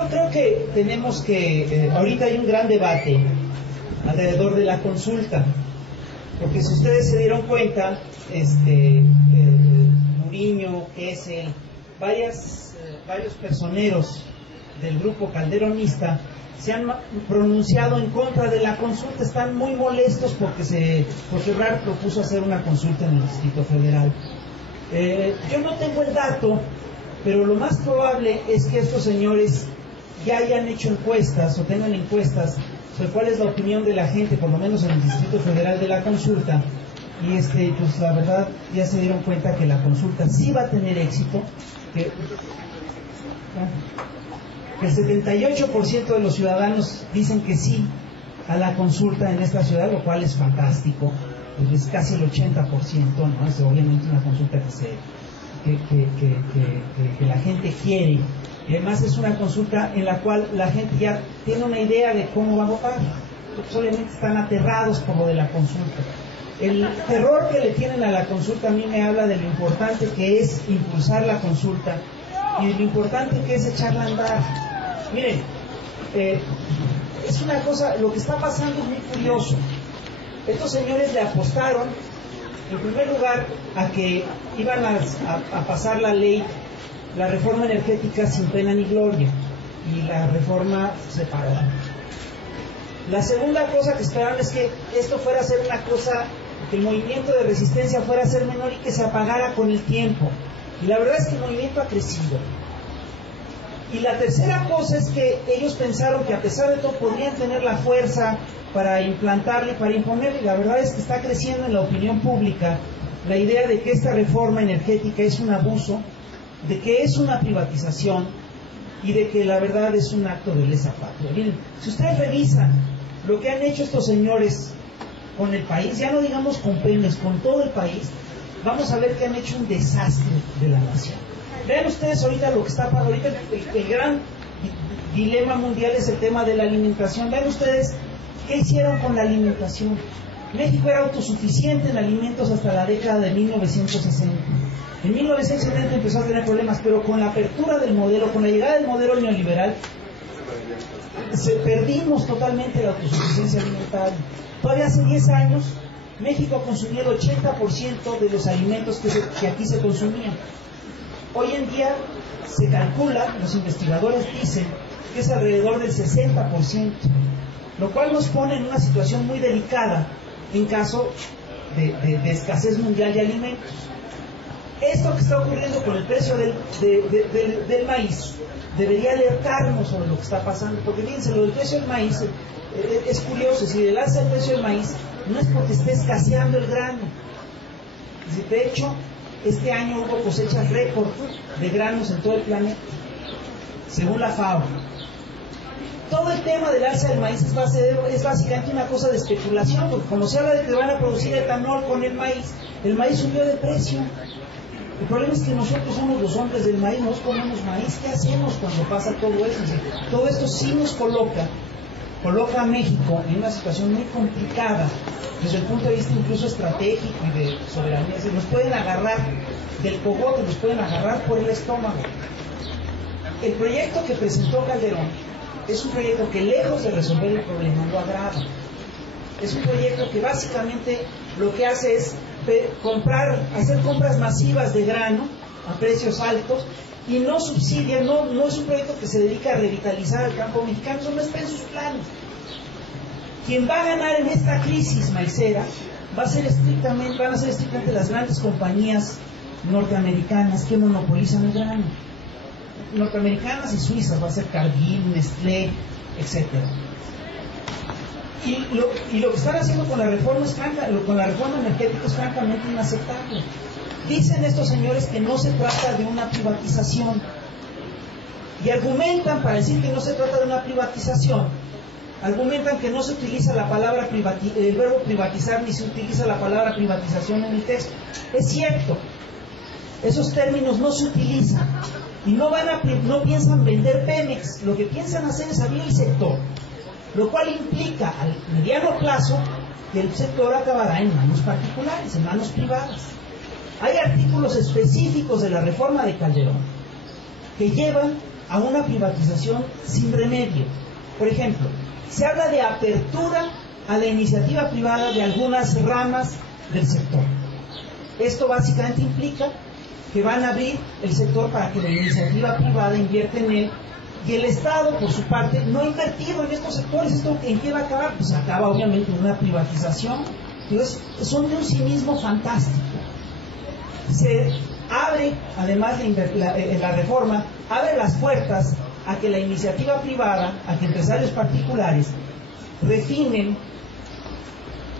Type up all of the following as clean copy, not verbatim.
Yo creo que tenemos que, ahorita hay un gran debate alrededor de la consulta, porque si ustedes se dieron cuenta, Muriño, Kessel, varios personeros del grupo calderonista se han pronunciado en contra de la consulta, están muy molestos porque Ebrard propuso hacer una consulta en el Distrito Federal. Yo no tengo el dato, pero lo más probable es que estos señores ya hayan hecho encuestas o tengan encuestas sobre cuál es la opinión de la gente, por lo menos en el Distrito Federal, de la consulta, y pues la verdad ya se dieron cuenta que la consulta sí va a tener éxito, que el 78% de los ciudadanos dicen que sí a la consulta en esta ciudad, lo cual es fantástico, pues es casi el 80%, ¿no? Es obviamente una consulta que la gente quiere, y además es una consulta en la cual la gente ya tiene una idea de cómo va a votar, pues obviamente están aterrados por lo de la consulta. El terror que le tienen a la consulta a mí me habla de lo importante que es impulsar la consulta y de lo importante que es echarla a andar. Miren, es una cosa, lo que está pasando es muy curioso. Estos señores le apostaron, en primer lugar, a que iban a pasar la ley, la reforma energética sin pena ni gloria, y la reforma se paró. La segunda cosa que esperaban es que esto fuera a ser una cosa, que el movimiento de resistencia fuera a ser menor y que se apagara con el tiempo. Y la verdad es que el movimiento ha crecido. Y la tercera cosa es que ellos pensaron que a pesar de todo podrían tener la fuerza para implantarle, para imponerle. La verdad es que está creciendo en la opinión pública la idea de que esta reforma energética es un abuso, de que es una privatización y de que la verdad es un acto de lesa patria. Miren, si ustedes revisan lo que han hecho estos señores con el país, ya no digamos con Pemex, con todo el país, vamos a ver que han hecho un desastre de la nación. Vean ustedes ahorita lo que está pasando, ahorita el gran dilema mundial es el tema de la alimentación. Vean ustedes qué hicieron con la alimentación. México era autosuficiente en alimentos hasta la década de 1960. En 1970 empezó a tener problemas, pero con la apertura del modelo, con la llegada del modelo neoliberal, perdimos totalmente la autosuficiencia alimentaria. Todavía hace 10 años, México consumía el 80% de los alimentos que aquí se consumían. Hoy en día se calcula, los investigadores dicen, que es alrededor del 60%, lo cual nos pone en una situación muy delicada en caso de escasez mundial de alimentos. Esto que está ocurriendo con el precio del maíz debería alertarnos sobre lo que está pasando, porque fíjense, lo del precio del maíz es curioso. Si el alza del precio del maíz no es porque esté escaseando el grano. De hecho, este año hubo cosechas récord de granos en todo el planeta, según la FAO. Todo el tema del alza del maíz es básicamente una cosa de especulación, porque como se habla de que van a producir etanol con el maíz subió de precio. El problema es que nosotros somos los hombres del maíz, nos comemos maíz. ¿Qué hacemos cuando pasa todo eso? Todo esto sí nos coloca a México en una situación muy complicada desde el punto de vista incluso estratégico y de soberanía. Nos pueden agarrar del cogote, nos pueden agarrar por el estómago. El proyecto que presentó Calderón es un proyecto que, lejos de resolver el problema, lo agrava. Es un proyecto que básicamente lo que hace es hacer compras masivas de grano a precios altos y no subsidia, no es un proyecto que se dedica a revitalizar el campo mexicano, eso no está en sus planes. Quien va a ganar en esta crisis maicera van a ser estrictamente las grandes compañías norteamericanas que monopolizan el grano. Norteamericanas y suizas, va a ser Cargill, Nestlé, etc. Y lo que están haciendo con la reforma energética es francamente inaceptable. Dicen estos señores que no se trata de una privatización y argumentan, para decir que no se trata de una privatización, argumentan que no se utiliza la palabra el verbo privatizar, ni se utiliza la palabra privatización en el texto. Es cierto, esos términos no se utilizan y no piensan vender Pemex. Lo que piensan hacer es abrir el sector, lo cual implica al mediano plazo que el sector acabará en manos particulares, en manos privadas. Hay artículos específicos de la reforma de Calderón que llevan a una privatización sin remedio. Por ejemplo, se habla de apertura a la iniciativa privada de algunas ramas del sector. Esto básicamente implica que van a abrir el sector para que la iniciativa privada invierta en él, y el Estado, por su parte, no ha invertido en estos sectores. ¿Esto en qué va a acabar? Pues acaba obviamente en una privatización. Entonces, son de un cinismo fantástico. Se abre, además de la reforma, abre las puertas a que la iniciativa privada, a que empresarios particulares refinen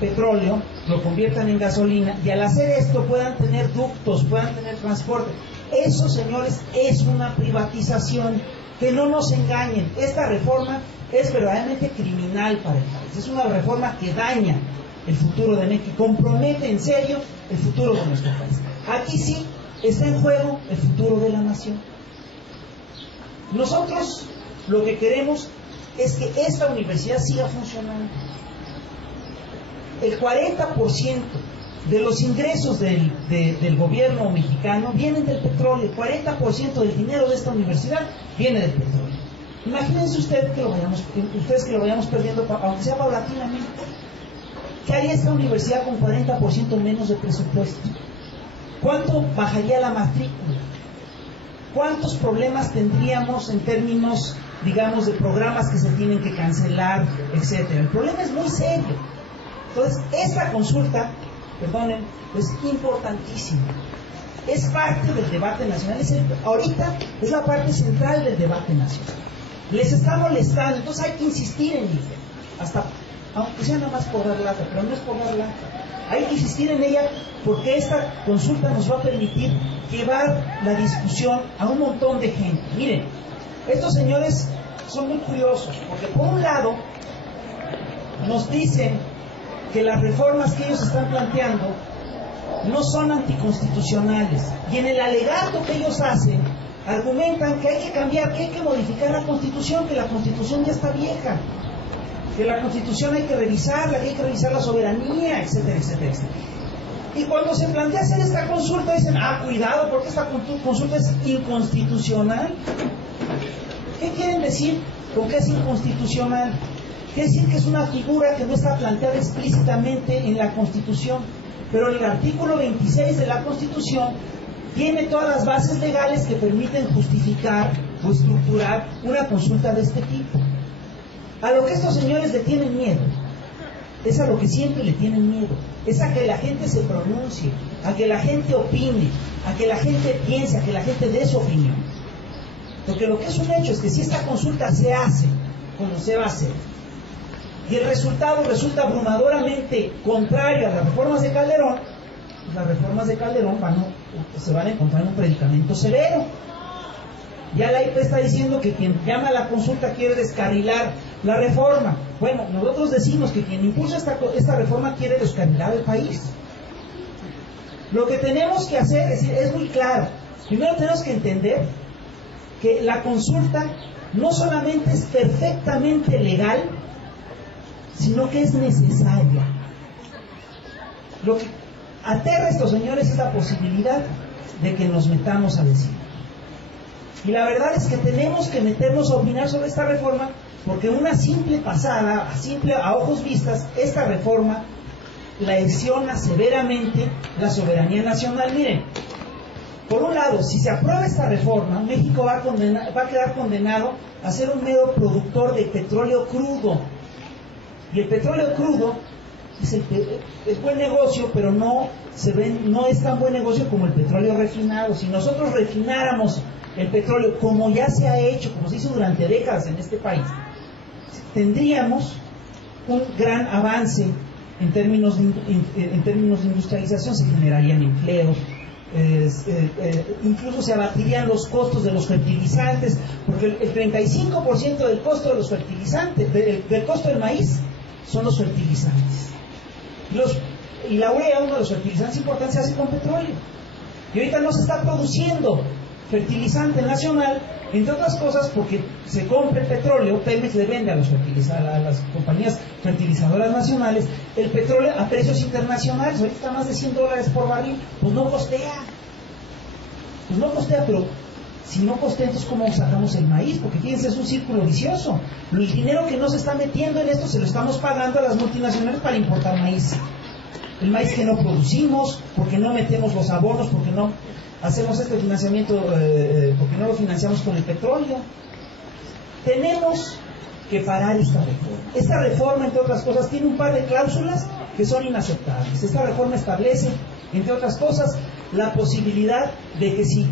petróleo, lo conviertan en gasolina, y al hacer esto puedan tener ductos, puedan tener transporte. Eso, señores, es una privatización. Que no nos engañen, esta reforma es verdaderamente criminal para el país. Es una reforma que daña el futuro de México, compromete en serio el futuro de nuestro país. Aquí sí está en juego el futuro de la nación. Nosotros lo que queremos es que esta universidad siga funcionando. El 40% de los ingresos del gobierno mexicano vienen del petróleo. El 40% del dinero de esta universidad viene del petróleo. Imagínense ustedes que lo vayamos perdiendo, aunque sea paulatinamente. ¿Qué haría esta universidad con 40% menos de presupuesto? ¿Cuánto bajaría la matrícula? ¿Cuántos problemas tendríamos en términos, digamos, de programas que se tienen que cancelar, etcétera? El problema es muy serio. Entonces, esta consulta, perdonen, es importantísima. Es parte del debate nacional. Ahorita es la parte central del debate nacional. Les está molestando, entonces hay que insistir en ella. Hasta, aunque sea nada más por dar lata, pero no es por dar lata. Hay que insistir en ella porque esta consulta nos va a permitir llevar la discusión a un montón de gente. Miren, estos señores son muy curiosos, porque por un lado nos dicen que las reformas que ellos están planteando no son anticonstitucionales, y en el alegato que ellos hacen argumentan que hay que cambiar, que hay que modificar la Constitución, que la Constitución ya está vieja, que la Constitución hay que revisarla, que hay que revisar la soberanía, etcétera, etcétera, etcétera. Y cuando se plantea hacer esta consulta dicen, cuidado, porque esta consulta es inconstitucional. ¿Qué quieren decir con que es inconstitucional? Quiere decir que es una figura que no está planteada explícitamente en la Constitución, pero el artículo 26 de la Constitución tiene todas las bases legales que permiten justificar o estructurar una consulta de este tipo. A lo que estos señores le tienen miedo, es a lo que siempre le tienen miedo, es a que la gente se pronuncie, a que la gente opine, a que la gente piense, a que la gente dé su opinión. Porque lo que es un hecho es que si esta consulta se hace como se va a hacer, y el resultado resulta abrumadoramente contrario a las reformas de Calderón, pues las reformas de Calderón se van a encontrar en un predicamento severo. Ya la IP está diciendo que quien llama a la consulta quiere descarrilar la reforma. Bueno, nosotros decimos que quien impulsa esta reforma quiere descarrilar el país. Lo que tenemos que hacer es muy claro. Primero tenemos que entender que la consulta no solamente es perfectamente legal, sino que es necesaria. Lo que aterra a estos señores es la posibilidad de que nos metamos a decir. Y la verdad es que tenemos que meternos a opinar sobre esta reforma, porque una simple pasada, a ojos vistas, esta reforma lesiona severamente la soberanía nacional. Miren, por un lado, si se aprueba esta reforma, México va a quedar condenado a ser un mero productor de petróleo crudo. Y el petróleo crudo es buen negocio, pero no es tan buen negocio como el petróleo refinado. Si nosotros refináramos el petróleo como ya se ha hecho, como se hizo durante décadas en este país, tendríamos un gran avance en términos de industrialización. Se generarían empleos, incluso se abatirían los costos de los fertilizantes, porque el 35% del costo de los fertilizantes, del costo del maíz, son los fertilizantes. Y la urea, uno de los fertilizantes importantes, se hace con petróleo. Y ahorita no se está produciendo fertilizante nacional, entre otras cosas porque se compra el petróleo. Pemex le vende a las compañías fertilizadoras nacionales el petróleo a precios internacionales. Ahorita está más de $100 por barril. Pues no costea, pero Si no costentos, ¿cómo sacamos el maíz? Porque fíjense, es un círculo vicioso. El dinero que no se está metiendo en esto se lo estamos pagando a las multinacionales para importar maíz. El maíz que no producimos, porque no metemos los abonos, porque no hacemos este financiamiento, porque no lo financiamos con el petróleo. Tenemos que parar esta reforma. Esta reforma, entre otras cosas, tiene un par de cláusulas que son inaceptables. Esta reforma establece, entre otras cosas, la posibilidad de que si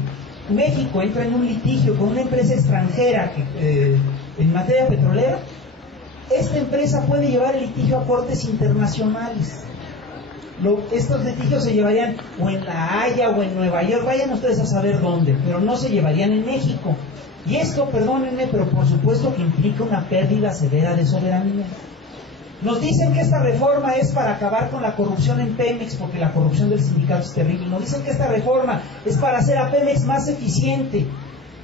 México entra en un litigio con una empresa extranjera en materia petrolera, esta empresa puede llevar el litigio a cortes internacionales. Estos litigios se llevarían o en La Haya o en Nueva York, vayan ustedes a saber dónde, pero no se llevarían en México. Y esto, perdónenme, pero por supuesto que implica una pérdida severa de soberanía. Nos dicen que esta reforma es para acabar con la corrupción en Pemex, porque la corrupción del sindicato es terrible. Nos dicen que esta reforma es para hacer a Pemex más eficiente.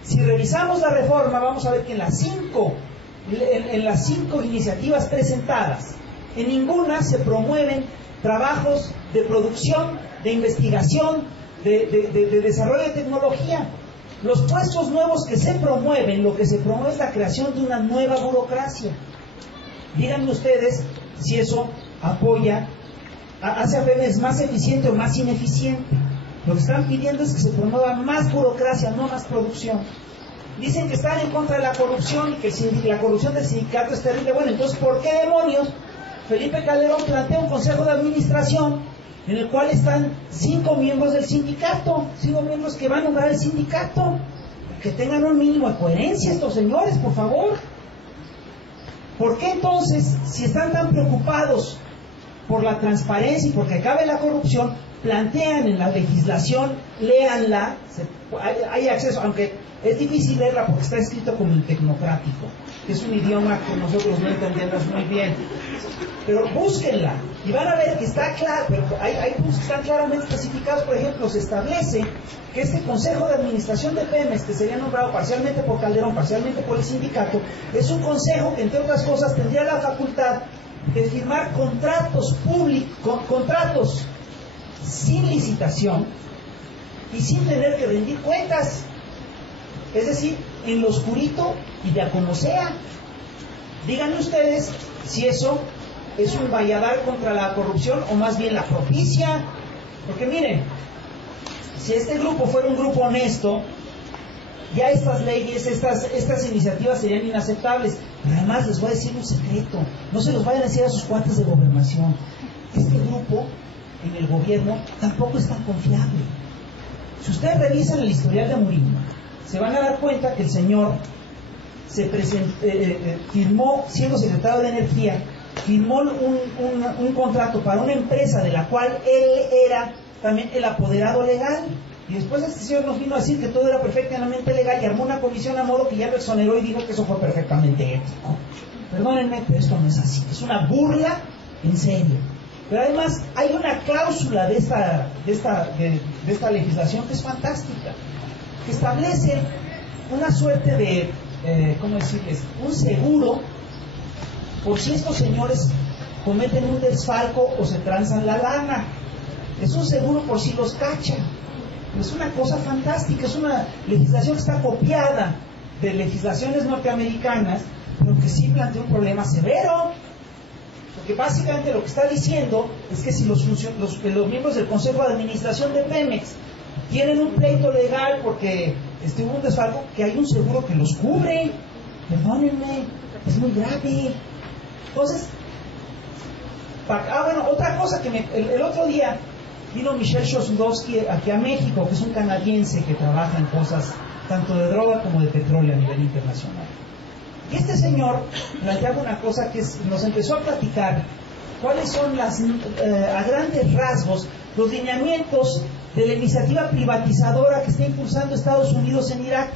Si revisamos la reforma, vamos a ver que en las cinco iniciativas presentadas, en ninguna se promueven trabajos de producción, de investigación, de desarrollo de tecnología. Los puestos nuevos que se promueven, lo que se promueve es la creación de una nueva burocracia. Díganme ustedes si eso apoya, hace a Pemex más eficiente o más ineficiente. Lo que están pidiendo es que se promueva más burocracia, no más producción. Dicen que están en contra de la corrupción y que la corrupción del sindicato es terrible. Bueno, entonces, ¿por qué demonios Felipe Calderón plantea un consejo de administración en el cual están 5 miembros del sindicato, 5 miembros que van a nombrar el sindicato? Que tengan un mínimo de coherencia estos señores, por favor. ¿Por qué entonces, si están tan preocupados por la transparencia y porque acabe la corrupción, plantean en la legislación, léanla, hay acceso, aunque es difícil leerla porque está escrito como el tecnocrático, que es un idioma que nosotros no entendemos muy bien, pero búsquenla y van a ver que está claro, pero hay puntos que están claramente especificados. Por ejemplo, se establece que este Consejo de Administración de Pemex, que sería nombrado parcialmente por Calderón, parcialmente por el sindicato, es un consejo que, entre otras cosas, tendría la facultad de firmar contratos públicos, contratos sin licitación y sin tener que rendir cuentas, es decir, en lo oscurito y de a como sea. Díganme ustedes si eso es un valladar contra la corrupción o más bien la propicia. Porque miren, si este grupo fuera un grupo honesto, ya estas leyes, estas iniciativas serían inaceptables. Pero además les voy a decir un secreto, no se los vayan a decir a sus cuates de gobernación. Este grupo en el gobierno tampoco es tan confiable. Si ustedes revisan el historial de Murillo, se van a dar cuenta que el señor firmó, siendo secretario de Energía, firmó un contrato para una empresa de la cual él era también el apoderado legal. Y después este señor nos vino a decir que todo era perfectamente legal y armó una comisión a modo que ya lo exoneró y dijo que eso fue perfectamente ético. Perdónenme, pero esto no es así. Es una burla en serio. Pero además hay una cláusula de esta legislación que es fantástica, que establece una suerte de, ¿cómo decirles?, un seguro por si estos señores cometen un desfalco o se transan la lana. Es un seguro por si los cachan. Es una cosa fantástica, es una legislación que está copiada de legislaciones norteamericanas, pero que sí plantea un problema severo. Porque básicamente lo que está diciendo es que si los miembros del Consejo de Administración de Pemex tienen un pleito legal porque hubo un desfalco, que hay un seguro que los cubre. Perdónenme, es muy grave. Entonces, bueno, otra cosa que el otro día vino Michel Chossudovsky aquí a México, que es un canadiense que trabaja en cosas tanto de droga como de petróleo a nivel internacional. Y este señor planteaba una cosa que nos empezó a platicar cuáles son a grandes rasgos los lineamientos de la iniciativa privatizadora que está impulsando Estados Unidos en Irak.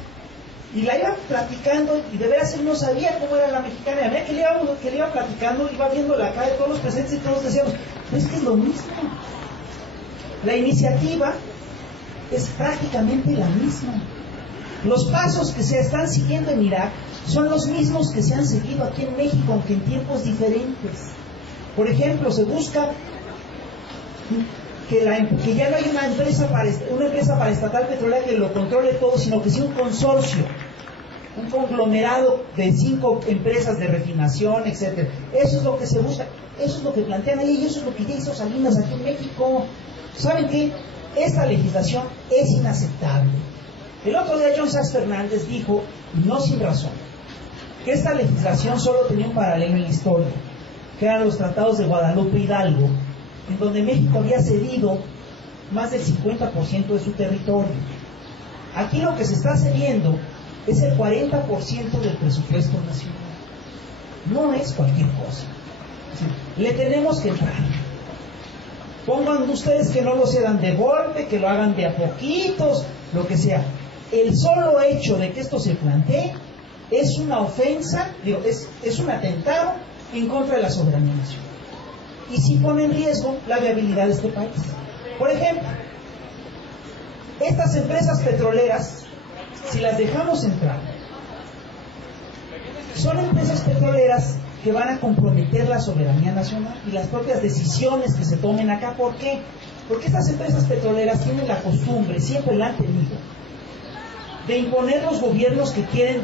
Y la iba platicando y de veras él no sabía cómo era la mexicana. Y a medida que le iba platicando, iba viendo la cara de todos los presentes y todos decíamos, es que es lo mismo. La iniciativa es prácticamente la misma. Los pasos que se están siguiendo en Irak son los mismos que se han seguido aquí en México, aunque en tiempos diferentes. Por ejemplo, se busca que ya no hay una empresa paraestatal petrolera que lo controle todo, sino que sea un consorcio, un conglomerado de 5 empresas de refinación, etcétera. Eso es lo que se busca, eso es lo que plantean ahí, y eso es lo que ya hizo Salinas aquí en México. ¿Saben qué? Esta legislación es inaceptable. El otro día John Sachs Fernández dijo, no sin razón, que esta legislación solo tenía un paralelo en la historia, que eran los tratados de Guadalupe Hidalgo, en donde México había cedido más del 50% de su territorio. Aquí lo que se está cediendo es el 40% del presupuesto nacional. No es cualquier cosa. Le tenemos que entrar. Pongan ustedes que no lo cedan de golpe, que lo hagan de a poquitos, lo que sea. El solo hecho de que esto se plantee es una ofensa, es un atentado en contra de la soberanía nacional. Y sí pone en riesgo la viabilidad de este país. Por ejemplo, estas empresas petroleras, si las dejamos entrar, son empresas petroleras que van a comprometer la soberanía nacional y las propias decisiones que se tomen acá. ¿Por qué? Porque estas empresas petroleras tienen la costumbre, siempre la han tenido, de imponer los gobiernos que quieren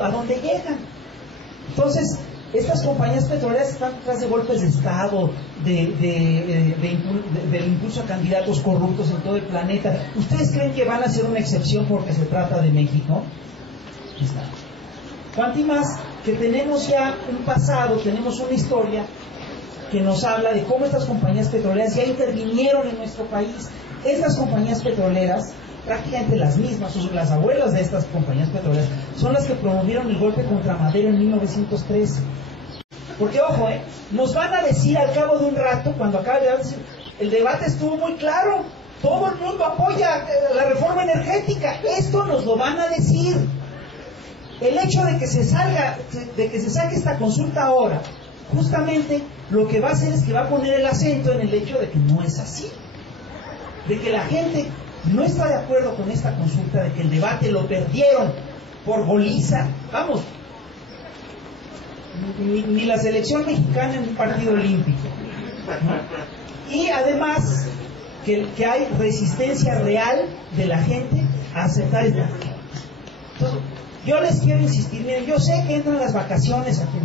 a donde llegan. Entonces, estas compañías petroleras están detrás de golpes de Estado, del impulso a candidatos corruptos en todo el planeta. ¿Ustedes creen que van a ser una excepción porque se trata de México? Cuanto más que tenemos ya un pasado, tenemos una historia que nos habla de cómo estas compañías petroleras ya intervinieron en nuestro país. Estas compañías petroleras, prácticamente las mismas, las abuelas de estas compañías petroleras, son las que promovieron el golpe contra Madero en 1913. Porque, ojo, nos van a decir al cabo de un rato, cuando acabe el debate estuvo muy claro, todo el mundo apoya la reforma energética, esto nos lo van a decir. El hecho de que se saque esta consulta ahora, justamente lo que va a hacer es que va a poner el acento en el hecho de que no es así, de que la gente no está de acuerdo con esta consulta, de que el debate lo perdieron por goliza. Vamos, ni la selección mexicana en un partido olímpico, ¿no? Y además que hay resistencia real de la gente a aceptar esta. Entonces, yo les quiero insistir, miren, yo sé que entran las vacaciones aquí.